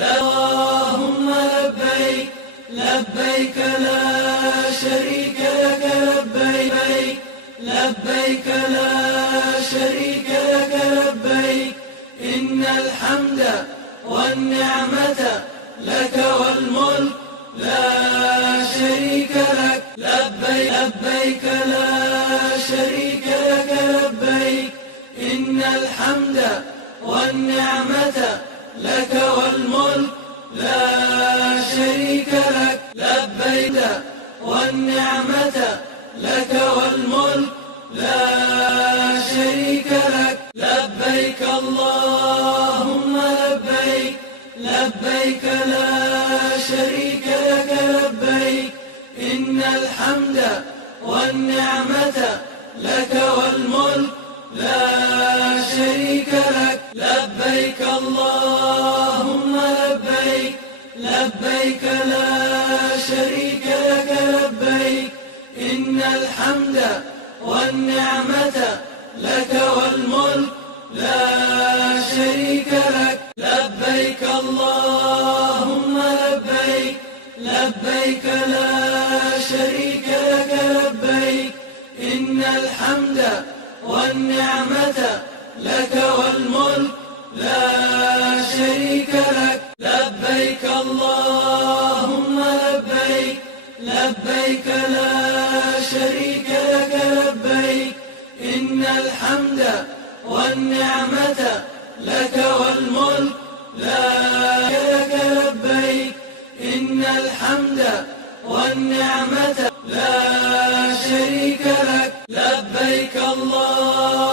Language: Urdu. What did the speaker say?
اللهم لبيك لبيك لا شريك لك لبيك لبيك لا شريك لك لبيك إن الحمد والنعمة لك والملك لا شريك لك لبيك لبيك لا شريك لك لبيك إن الحمد والنعمة لك والملك لا شريك لك لبيك والنعمة لك والملك لا شريك لك لبيك اللهم لبيك لبيك لا شريك لك لبيك إن الحمد والنعمة لك والملك لا شريك لك لبيك اللهم لبيك لبيك لا شريك لك لبيك إن الحمد والنعمة لك والملك لا شريك لك لبيك اللهم لبيك لبيك لا شريك لك لبيك إن الحمد والنعمة لك والملك لا شريك لك لبيك اللهم لبيك لبيك لا شريك لك لبيك إن الحمد والنعمة لك والملك لا شريك لك لبيك إن الحمد والنعمة لا شريك لك لبيك الله